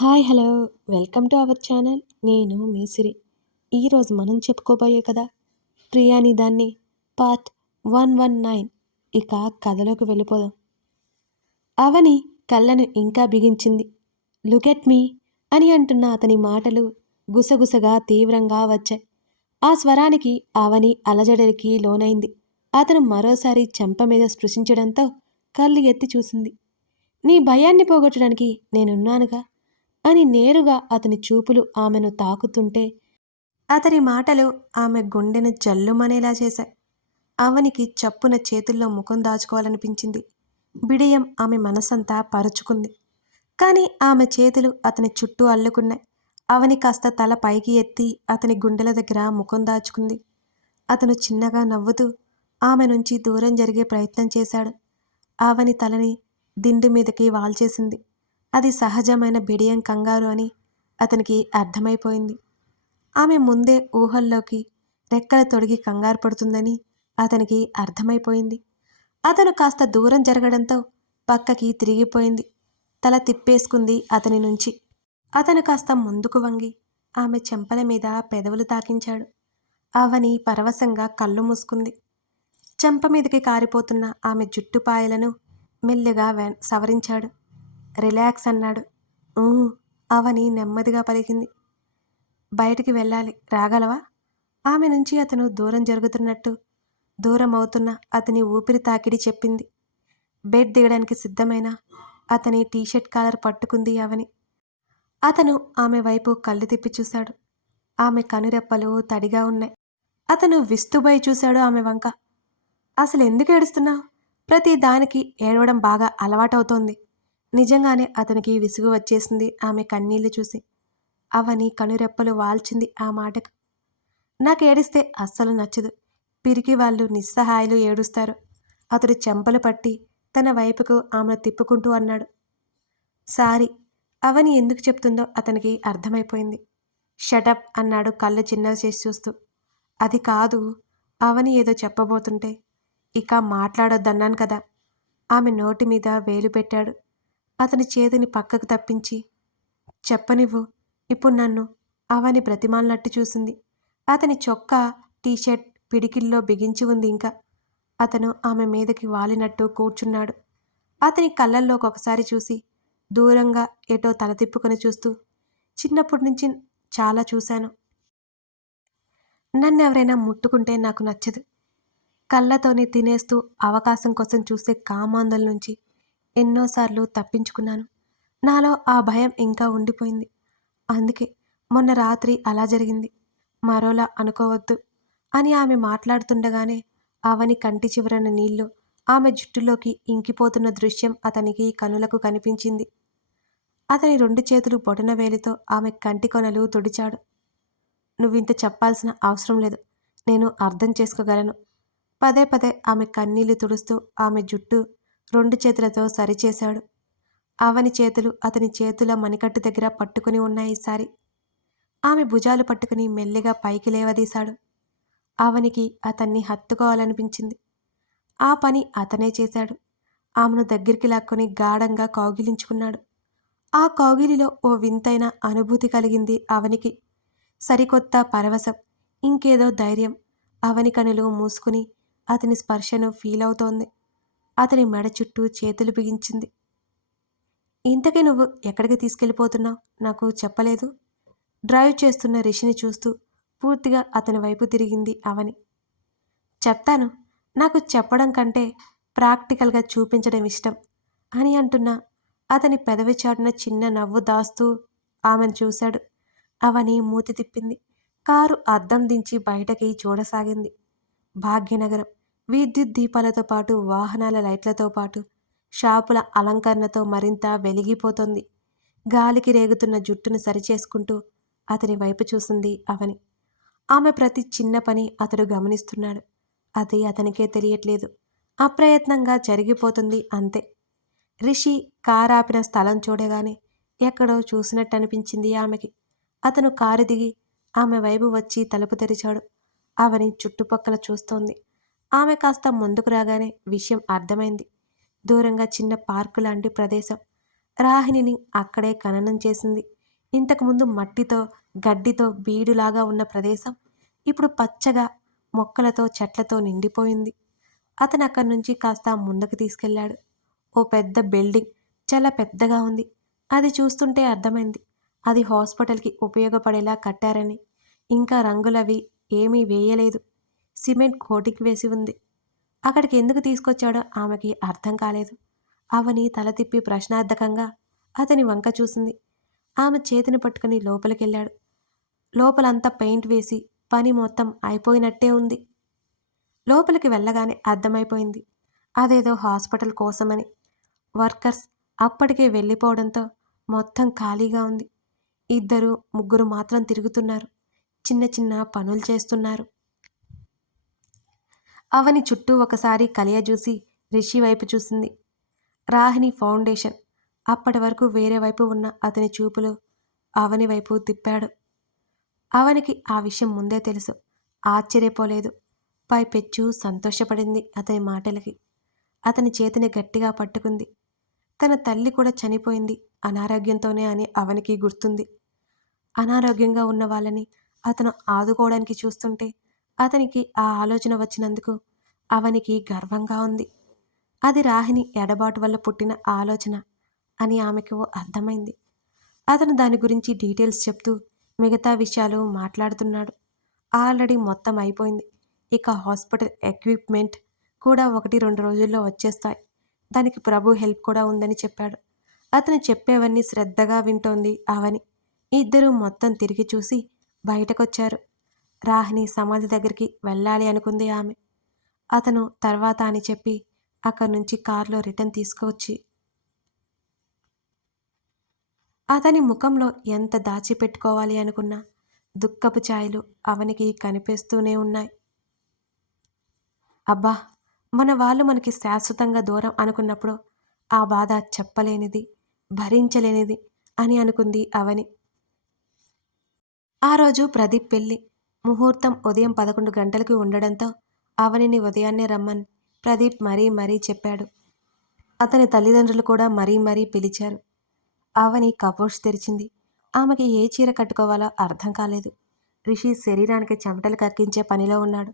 Hi hello. Welcome to our channel. నేను మీ సిరి. ఈరోజు మనం చెప్పుకోబోయే కదా ప్రియాని దాన్ని పార్ట్ వన్ వన్ నైన్. ఇక కథలోకి వెళ్ళిపోదాం. అవని కళ్ళను ఇంకా బిగించింది. లుకెట్ మీ అని అంటున్న అతని మాటలు గుసగుసగా తీవ్రంగా వచ్చాయి. ఆ స్వరానికి అవని అలజడలికి లోనైంది. అతను మరోసారి చెంప మీద స్పృశించడంతో కళ్ళు ఎత్తి చూసింది. నీ భయాన్ని పోగొట్టడానికి నేనున్నానుగా. అని నేరుగా అతని చూపులు ఆమెను తాకుతుంటే అతని మాటలు ఆమె గుండెను జల్లుమనేలా చేశాయి. అవనికి చప్పున చేతుల్లో ముఖం దాచుకోవాలనిపించింది. బిడియం ఆమె మనసంతా పరుచుకుంది. కానీ ఆమె చేతులు అతని చుట్టూ అల్లుకున్నాయి. అవని కాస్త తల పైకి ఎత్తి అతని గుండెల దగ్గర ముఖం దాచుకుంది. అతను చిన్నగా నవ్వుతూ ఆమె నుంచి దూరం జరిగే ప్రయత్నం చేశాడు. ఆవని తలని దిండు మీదకి వాల్చేసింది. అది సహజమైన బిడియం కంగారు అని అతనికి అర్థమైపోయింది. ఆమె ముందే ఊహల్లోకి రెక్కల తొడిగి కంగారు పడుతుందని అతనికి అర్థమైపోయింది. అతను కాస్త దూరం జరగడంతో పక్కకి తిరిగిపోయింది. తల తిప్పేసుకుంది అతని నుంచి. అతను కాస్త ముందుకు వంగి ఆమె చెంపల మీద పెదవులు తాకించాడు. అవని పరవశంగా కళ్ళు మూసుకుంది. చెంప మీదకి కారిపోతున్న ఆమె జుట్టుపాయలను మెల్లిగా సవరించాడు. రిలాక్స్ అన్నాడు. అవని నెమ్మదిగా పలికింది. బయటికి వెళ్ళాలి రాగలవా? ఆమె నుంచి అతను దూరం జరుగుతున్నట్టు దూరం అవుతున్న అతని ఊపిరి తాకిడి చెప్పింది. బెడ్ దిగడానికి సిద్ధమైన అతని టీషర్ట్ కాలర్ పట్టుకుంది అవని. అతను ఆమె వైపు కళ్ళు తిప్పి చూశాడు. ఆమె కనురెప్పలు తడిగా ఉన్నాయి. అతను విస్తుబై చూశాడు ఆమె వంక. అసలు ఎందుకు ఏడుస్తున్నావు? ప్రతి దానికి ఏడవడం బాగా అలవాటవుతోంది. నిజంగానే అతనికి విసుగు వచ్చేసింది ఆమె కన్నీళ్ళు చూసి. అవని కనురెప్పలు వాల్చింది ఆ మాటకు. నాకు ఏడిస్తే అస్సలు నచ్చదు. పిరికి వాళ్ళు నిస్సహాయాలు ఏడుస్తారు. అతడు చెంపలు పట్టి తన వైపుకు ఆమెను తిప్పుకుంటూ అన్నాడు. సారీ అవని ఎందుకు చెప్తుందో అతనికి అర్థమైపోయింది. షటప్ అన్నాడు కళ్ళు చిన్నవి చేసి చూస్తూ. అది కాదు అవని ఏదో చెప్పబోతుంటే. ఇక మాట్లాడొద్దన్నాను కదా. ఆమె నోటి మీద వేలు పెట్టాడు. అతని చేతిని పక్కకు తప్పించి చెప్పనివ్వు ఇప్పుడు నన్ను అవని బ్రతిమాలినట్టు చూసింది. అతని చొక్కా టీషర్ట్ పిడికిల్లో బిగించి ఉంది ఇంకా. అతను ఆమె మీదకి వాలినట్టు కూర్చున్నాడు. అతని కళ్ళల్లోకి ఒకసారి చూసి దూరంగా ఏటో తల తిప్పుకొని చూస్తూ చిన్నప్పటి నుంచి చాలా చూశాను. నన్ను ఎవరైనా ముట్టుకుంటే నాకు నచ్చదు. కళ్ళతోనే తినేస్తూ అవకాశం కోసం చూసే కామాందల నుంచి ఎన్నోసార్లు తప్పించుకున్నాను. నాలో ఆ భయం ఇంకా ఉండిపోయింది. అందుకే మొన్న రాత్రి అలా జరిగింది. మరోలా అనుకోవద్దు అని ఆమె మాట్లాడుతుండగానే అవని కంటి చివరన నీళ్ళు ఆమె జుట్టులోకి ఇంకిపోతున్న దృశ్యం అతనికి కనులకు కనిపించింది. అతని రెండు చేతులు బొటన వేలితో ఆమె కంటి కొనలు తుడిచాడు. నువ్వింత చెప్పాల్సిన అవసరం లేదు. నేను అర్థం చేసుకోగలను. పదే పదే ఆమె కన్నీళ్ళు తుడుస్తూ ఆమె జుట్టు రెండు చేతులతో సరిచేశాడు. అవని చేతులు అతని చేతుల మణికట్టు దగ్గర పట్టుకుని ఉన్నాయి ఈసారి. ఆమె భుజాలు పట్టుకుని మెల్లిగా పైకి లేవదీశాడు. అవనికి అతన్ని హత్తుకోవాలనిపించింది. ఆ పని అతనే చేశాడు. ఆమెను దగ్గరికి లాక్కొని గాఢంగా కౌగిలించుకున్నాడు. ఆ కౌగిలిలో ఓ వింతైన అనుభూతి కలిగింది అవనికి. సరికొత్త పరవశం ఇంకేదో ధైర్యం అవని కనులు మూసుకుని అతని స్పర్శను ఫీల్ అవుతోంది అతని మెడ చుట్టూ చేతులు బిగించింది. ఇంతకీ నువ్వు ఎక్కడికి తీసుకెళ్ళిపోతున్నావు? నాకు చెప్పలేదు. డ్రైవ్ చేస్తున్న రిషిని చూస్తూ పూర్తిగా అతని వైపు తిరిగింది అవని. చెప్తాను. నాకు చెప్పడం కంటే ప్రాక్టికల్గా చూపించడం ఇష్టం అని అంటున్నా. అతని పెదవి చాటున చిన్న నవ్వు దాస్తూ ఆమెను చూశాడు. అవని మూతి తిప్పింది. కారు అద్దం దించి బయటకి చూడసాగింది. భాగ్యనగరం. విద్యుత్ దీపాలతో పాటు వాహనాల లైట్లతో పాటు షాపుల అలంకరణతో మరింత వెలిగిపోతోంది. గాలికి రేగుతున్న జుట్టును సరిచేసుకుంటూ అతని వైపు చూసింది అవని. ఆమె ప్రతి చిన్న పని అతడు గమనిస్తున్నాడు. అది అతనికే తెలియట్లేదు. అప్రయత్నంగా జరిగిపోతుంది అంతే. రిషి కారాపిన స్థలం చూడగానే ఎక్కడో చూసినట్టు అనిపించింది ఆమెకి. అతను కారు దిగి ఆమె వైపు వచ్చి తలుపు తెరిచాడు. అవని చుట్టుపక్కల చూస్తోంది. ఆమె కాస్త ముందుకు రాగానే విషయం అర్థమైంది. దూరంగా చిన్న పార్కు లాంటి ప్రదేశం. రాహిణిని అక్కడే ఖననం చేసింది. ఇంతకుముందు మట్టితో గడ్డితో బీడులాగా ఉన్న ప్రదేశం ఇప్పుడు పచ్చగా మొక్కలతో చెట్లతో నిండిపోయింది. అతను అక్కడి నుంచి కాస్త ముందుకు తీసుకెళ్ళాడు. ఓ పెద్ద బిల్డింగ్. చాలా పెద్దగా ఉంది. అది చూస్తుంటే అర్థమైంది. అది హాస్పిటల్కి ఉపయోగపడేలా కట్టారని. ఇంకా రంగులవి ఏమీ వేయలేదు. సిమెంట్ కోటికి వేసి ఉంది. అక్కడికి ఎందుకు తీసుకొచ్చాడో ఆమెకి అర్థం కాలేదు. అవని తల తిప్పి ప్రశ్నార్థకంగా అతని వంక చూసింది. ఆమె చేతిని పట్టుకుని లోపలికెళ్ళాడు. లోపలంతా పెయింట్ వేసి పని మొత్తం అయిపోయినట్టే ఉంది. లోపలికి వెళ్ళగానే అర్థమైపోయింది. అదేదో హాస్పిటల్ కోసమని. వర్కర్స్ అప్పటికే వెళ్ళిపోవడంతో మొత్తం ఖాళీగా ఉంది. ఇద్దరు ముగ్గురు మాత్రం తిరుగుతున్నారు. చిన్న చిన్న పనులు చేస్తున్నారు. అవని చుట్టూ ఒకసారి కలియ చూసి రిషి వైపు చూసింది. రాహిణి ఫౌండేషన్. అప్పటి వరకు వేరే వైపు ఉన్న అతని చూపులు అవని వైపు తిప్పాడు. అవనికి ఆ విషయం ముందే తెలుసు. ఆశ్చర్యపోలేదు. పై పెచ్చు సంతోషపడింది అతని మాటలకి. అతని చేతిని గట్టిగా పట్టుకుంది. తన తల్లి కూడా చనిపోయింది అనారోగ్యంతోనే అని అవనికి గుర్తుంది. అనారోగ్యంగా ఉన్న వాళ్ళని అతను ఆదుకోవడానికి చూస్తుంటే అతనికి ఆ ఆలోచన వచ్చినందుకు అవనికి గర్వంగా ఉంది. అది రాహిని ఎడబాటు వల్ల పుట్టిన ఆలోచన అని ఆమెకు అర్థమైంది. అతను దాని గురించి డీటెయిల్స్ చెప్తూ మిగతా విషయాలు మాట్లాడుతున్నాడు. ఆల్రెడీ మొత్తం అయిపోయింది. ఇక హాస్పిటల్ ఎక్విప్మెంట్ కూడా ఒకటి రెండు రోజుల్లో వచ్చేస్తాయి. దానికి ప్రభు హెల్ప్ కూడా ఉందని చెప్పాడు. అతను చెప్పేవన్నీ శ్రద్ధగా వింటోంది అవని. ఇద్దరూ మొత్తం తిరిగి చూసి బయటకొచ్చారు. రాహిణి సమాధి దగ్గరికి వెళ్ళాలి అనుకుంది ఆమె. అతను తర్వాత అని చెప్పి అక్కడి నుంచి కారులో రిటర్న్ తీసుకువచ్చి అతని ముఖంలో ఎంత దాచిపెట్టుకోవాలి అనుకున్నా దుఃఖపు ఛాయలు అవనికి కనిపిస్తూనే ఉన్నాయి. అబ్బా మన వాళ్ళు మనకి శాశ్వతంగా దూరం అనుకున్నప్పుడు ఆ బాధ చెప్పలేనిది భరించలేనిది అని అనుకుంది అవని. ఆ రోజు ప్రదీప్ పెళ్ళి ముహూర్తం ఉదయం పదకొండు గంటలకి ఉండడంతో అవనిని ఉదయాన్నే రమ్మని ప్రదీప్ మరీ మరీ చెప్పాడు. అతని తల్లిదండ్రులు కూడా మరీ మరీ పిలిచారు. అవని కబోర్డ్స్ తెరిచింది. ఆమెకి ఏ చీర కట్టుకోవాలో అర్థం కాలేదు. రిషి శరీరానికి చెమటలు కక్కించే పనిలో ఉన్నాడు.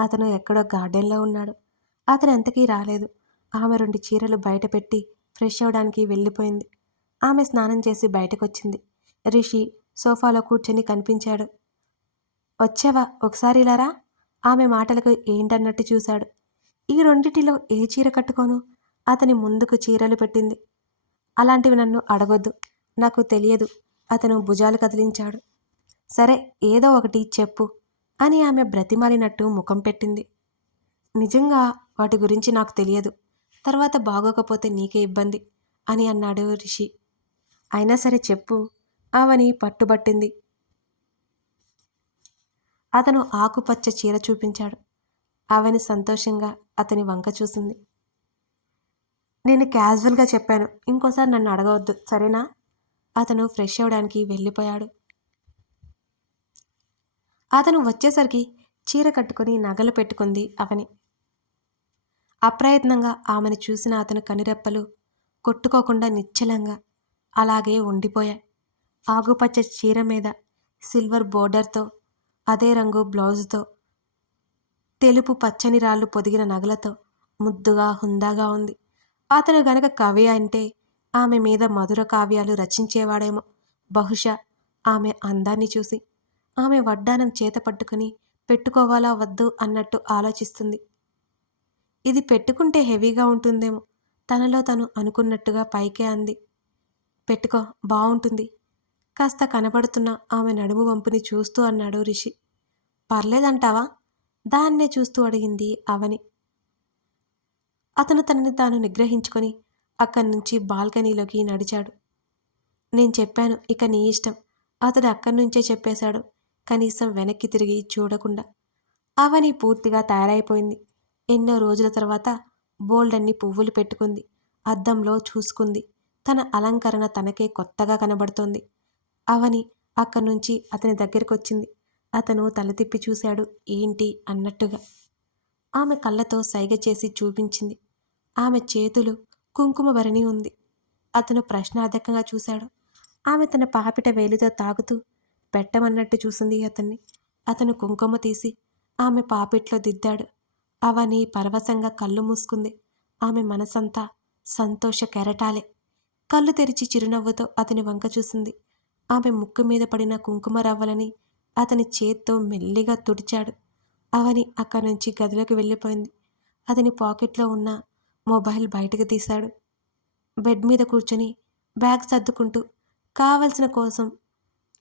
అతను ఎక్కడో గార్డెన్లో ఉన్నాడు. అతను ఎంతకీ రాలేదు. ఆమె రెండు చీరలు బయట పెట్టి ఫ్రెష్ అవడానికి వెళ్ళిపోయింది. ఆమె స్నానం చేసి బయటకొచ్చింది. రిషి సోఫాలో కూర్చొని కనిపించాడు. వచ్చావా? ఒకసారి ఇలారా ఆమె మాటలకు ఏంటన్నట్టు చూశాడు. ఈ రెండిటిలో ఏ చీర కట్టుకోను? అతని ముందుకు చీరలు పెట్టింది. అలాంటివి నన్ను అడగొద్దు. నాకు తెలియదు. అతను భుజాలు కదిలించాడు. సరే ఏదో ఒకటి చెప్పు అని ఆమె బ్రతిమాలినట్టు ముఖం పెట్టింది. నిజంగా వాటి గురించి నాకు తెలియదు. తర్వాత బాగోకపోతే నీకే ఇబ్బంది అని అన్నాడు రిషి. అయినా సరే చెప్పు. ఆమెని పట్టుబట్టింది. అతను ఆకుపచ్చ చీర చూపించాడు. అవని సంతోషంగా అతని వంక చూసింది. నేను క్యాజువల్గా చెప్పాను. ఇంకోసారి నన్ను అడగవద్దు. సరేనా? అతను ఫ్రెష్ అవ్వడానికి వెళ్ళిపోయాడు. అతను వచ్చేసరికి చీర కట్టుకుని నగలు పెట్టుకుంది అవని అప్రయత్నంగా ఆమెను చూసిన అతను కనిరెప్పలు కొట్టుకోకుండా నిశ్చలంగా అలాగే ఉండిపోయాయి. ఆకుపచ్చ చీర మీద సిల్వర్ బోర్డర్తో అదే రంగు బ్లౌజుతో తెలుపు పచ్చని రాళ్ళు పొదిగిన నగలతో ముద్దుగా హుందాగా ఉంది. అతను గనక కవి అంటే ఆమె మీద మధుర కావ్యాలు రచించేవాడేమో. బహుశా ఆమె అందాన్ని చూసి ఆమె వడ్డానం చేత పట్టుకుని పెట్టుకోవాలా వద్దు అన్నట్టు ఆలోచిస్తుంది. ఇది పెట్టుకుంటే హెవీగా ఉంటుందేమో తనలో తను అనుకున్నట్టుగా పైకే అంది. పెట్టుకో బాగుంటుంది కాస్త కనబడుతున్న ఆమె నడుము వంపుని చూస్తూ అన్నాడు రిషి. పర్లేదంటావా? దాన్నే చూస్తూ అడిగింది అవని. అతను తనని తాను నిగ్రహించుకొని అక్కడి నుంచి బాల్కనీలోకి నడిచాడు. నేను చెప్పాను ఇక నీ ఇష్టం. అతడు అక్కడి నుంచే చెప్పేశాడు. కనీసం వెనక్కి తిరిగి చూడకుండా. అవని పూర్తిగా తయారైపోయింది. ఎన్నో రోజుల తర్వాత బోల్డన్ని పువ్వులు పెట్టుకుంది. అద్దంలో చూసుకుంది. తన అలంకరణ తనకే కొత్తగా కనబడుతోంది. అవని అక్కడి నుంచి అతని దగ్గరికి వచ్చింది అతను తల తిప్పి చూశాడు. ఏంటి? అన్నట్టుగా. ఆమె కళ్ళతో సైగ చేసి చూపించింది. ఆమె చేతులు కుంకుమ భరణి ఉంది. అతను ప్రశ్నార్థకంగా చూశాడు. ఆమె తన పాపిట వేలితో తాగుతూ పెట్టమన్నట్టు చూసింది అతన్ని. అతను కుంకుమ తీసి ఆమె పాపిట్లో దిద్దాడు. అవని పరవశంగా కళ్ళు మూసుకుంది. ఆమె మనసంతా సంతోష కెరటాలే కళ్ళు తెరిచి చిరునవ్వుతో అతని వంక చూసింది. ఆమె ముక్కు మీద పడిన కుంకుమ రవ్వలని అతని చేత్తో మెల్లిగా తుడిచాడు. అవని అక్కడి నుంచి గదిలోకి వెళ్ళిపోయింది. అతని పాకెట్లో ఉన్న మొబైల్ బయటకు తీశాడు. బెడ్ మీద కూర్చొని బ్యాగ్ సర్దుకుంటూ కావలసిన కోసం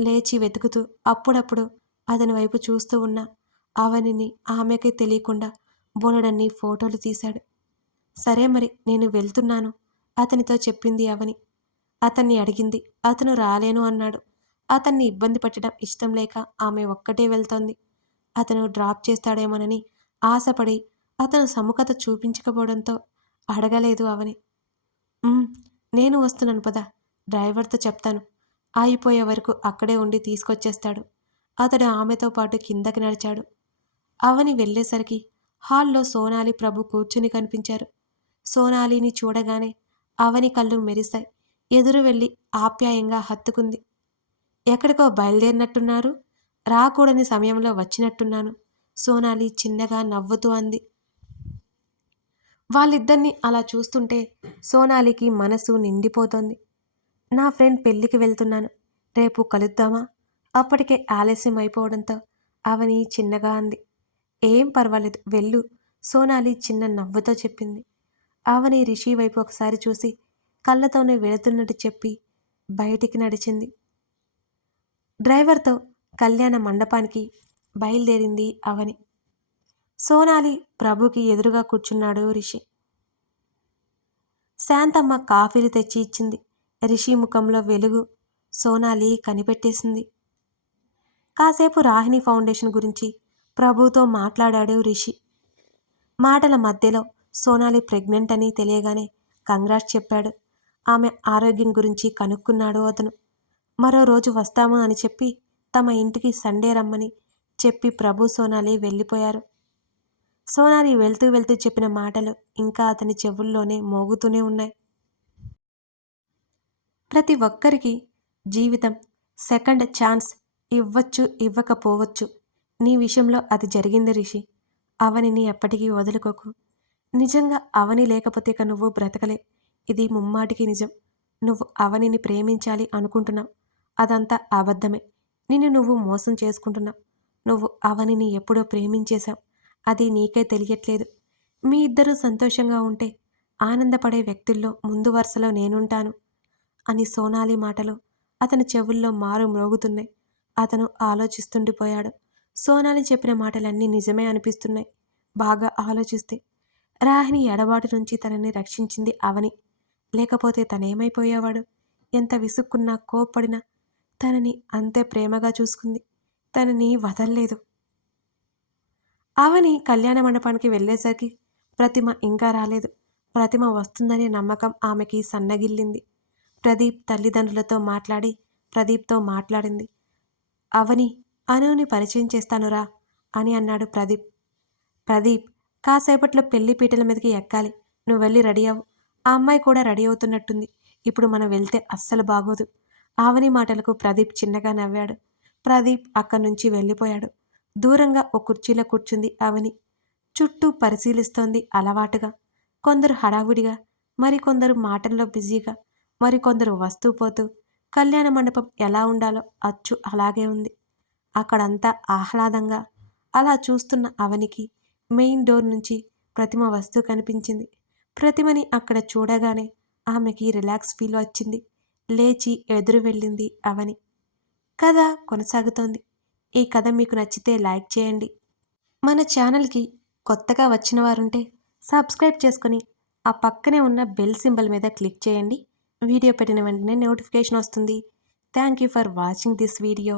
లేచి వెతుకుతూ అప్పుడప్పుడు అతని వైపు చూస్తూ ఉన్న అవనిని ఆమెకి తెలియకుండా బోలెడన్ని ఫోటోలు తీశాడు. సరే మరి నేను వెళ్తున్నాను అతనితో చెప్పింది అవని. అతన్ని అడిగింది. అతను రాలేను అన్నాడు. అతన్ని ఇబ్బంది పెట్టడం ఇష్టం లేక ఆమె ఒక్కటే వెళ్తోంది. అతను డ్రాప్ చేస్తాడేమోనని ఆశపడి అతను సముఖత చూపించకపోవడంతో అడగలేదు అవని నేను వస్తున్నాను పద. డ్రైవర్తో చెప్తాను. ఆగిపోయే వరకు అక్కడే ఉండి తీసుకొచ్చేస్తాడు. అతడు ఆమెతో పాటు కిందకి నడిచాడు. అవని వెళ్ళేసరికి హాల్లో సోనాలి ప్రభు కూర్చుని కనిపించారు. సోనాలిని చూడగానే అవని కళ్ళు మెరిశాయి. ఎదురు వెళ్ళి ఆప్యాయంగా హత్తుకుంది. ఎక్కడికో బయలుదేరినట్టున్నారు. రాకూడని సమయంలో వచ్చినట్టున్నాను. సోనాలి చిన్నగా నవ్వుతూ అంది. వాళ్ళిద్దరినీ అలా చూస్తుంటే సోనాలికి మనసు నిండిపోతోంది. నా ఫ్రెండ్ పెళ్ళికి వెళ్తున్నాను. రేపు కలుద్దామా? అప్పటికే ఆలస్యం అయిపోవడంతో అవని చిన్నగా అంది. ఏం పర్వాలేదు వెళ్ళు సోనాలి చిన్న నవ్వుతో చెప్పింది. అవని రిషి వైపు ఒకసారి చూసి కళ్ళతోనే వెళుతున్నట్టు చెప్పి బయటికి నడిచింది. డ్రైవర్తో కళ్యాణ మండపానికి బయలుదేరింది అవని. సోనాలి ప్రభుకి ఎదురుగా కూర్చున్నాడు రిషి. శాంతమ్మ కాఫీలు తెచ్చి ఇచ్చింది. రిషి ముఖంలో వెలుగు సోనాలి కనిపెట్టేసింది. కాసేపు రాహిణి ఫౌండేషన్ గురించి ప్రభుతో మాట్లాడాడు రిషి. మాటల మధ్యలో సోనాలి ప్రెగ్నెంట్ అని తెలియగానే కంగ్రాట్స్ చెప్పాడు. ఆమె ఆరోగ్యం గురించి కనుక్కున్నాడు అతను. మరో రోజు వస్తాము అని చెప్పి తమ ఇంటికి సండే రమ్మని చెప్పి ప్రభు సోనాలి వెళ్ళిపోయారు. సోనాలి వెళ్తూ వెళ్తూ చెప్పిన మాటలు ఇంకా అతని చెవుల్లోనే మోగుతూనే ఉన్నాయి. ప్రతి ఒక్కరికి జీవితం సెకండ్ ఛాన్స్ ఇవ్వచ్చు ఇవ్వకపోవచ్చు. నీ విషయంలో అది జరిగింది రిషి. అవనిని ఎప్పటికీ వదులుకోకు. నిజంగా అవని లేకపోతే ఇక నువ్వు బ్రతకలే. ఇది ముమ్మాటికి నిజం. నువ్వు అవనిని ప్రేమించాలి అనుకుంటున్నావు. అదంతా అబద్ధమే. నిన్ను నువ్వు మోసం చేసుకుంటున్నావు. నువ్వు అవనిని ఎప్పుడో ప్రేమించేశావు. అది నీకే తెలియట్లేదు. మీ ఇద్దరూ సంతోషంగా ఉంటే ఆనందపడే వ్యక్తుల్లో ముందు వరుసలో నేనుంటాను అని సోనాలి మాటలు అతని చెవుల్లో మారు మ్రోగుతున్నాయి. అతను ఆలోచిస్తుండిపోయాడు. సోనాలి చెప్పిన మాటలన్నీ నిజమే అనిపిస్తున్నాయి. బాగా ఆలోచిస్తే రాహిణి ఎడబాటు నుంచి తనని రక్షించింది అవని. లేకపోతే తనేమైపోయేవాడు? ఎంత విసుక్కున్నా కోప్పడినా తనని అంతే ప్రేమగా చూసుకుంది. తనని వదల్లేదు. అవని కళ్యాణ మండపానికి వెళ్ళేసరికి ప్రతిమ ఇంకా రాలేదు. ప్రతిమ వస్తుందనే నమ్మకం ఆమెకి సన్నగిల్లింది. ప్రదీప్ తల్లిదండ్రులతో మాట్లాడి ప్రదీప్తో మాట్లాడింది. అవని అనుని పరిచయం చేస్తానురా అని అన్నాడు ప్రదీప్. ప్రదీప్ కాసేపట్లో పెళ్ళి పీటల మీదకి ఎక్కాలి. నువ్వు వెళ్ళి రెడీ అవ్వు. ఆ అమ్మాయి కూడా రెడీ అవుతున్నట్టుంది. ఇప్పుడు మనం వెళ్తే అస్సలు బాగోదు. ఆవని మాటలకు ప్రదీప్ చిన్నగా నవ్వాడు. ప్రదీప్ అక్కడి నుంచి వెళ్ళిపోయాడు. దూరంగా ఓ కుర్చీలో కూర్చుంది ఆవని. చుట్టూ పరిశీలిస్తోంది అలవాటుగా. కొందరు హడావుడిగా మరికొందరు మాటల్లో బిజీగా మరికొందరు వస్తూ పోతూ కళ్యాణ మండపం ఎలా ఉండాలో అచ్చు అలాగే ఉంది. అక్కడంతా ఆహ్లాదంగా. అలా చూస్తున్న అవనికి మెయిన్ డోర్ నుంచి ప్రతిమ వస్తూ కనిపించింది. ప్రతిమని అక్కడ చూడగానే ఆమెకి రిలాక్స్ ఫీల్ వచ్చింది. లేచి ఎదురు వెళ్ళింది అవని. కథ కొనసాగుతోంది. ఈ కథ మీకు నచ్చితే లైక్ చేయండి. మన ఛానల్కి కొత్తగా వచ్చిన వారుంటే సబ్స్క్రైబ్ చేసుకొని ఆ పక్కనే ఉన్న బెల్ సింబల్ మీద క్లిక్ చేయండి. వీడియో పెట్టిన వెంటనే నోటిఫికేషన్ వస్తుంది. Thank you for watching this video.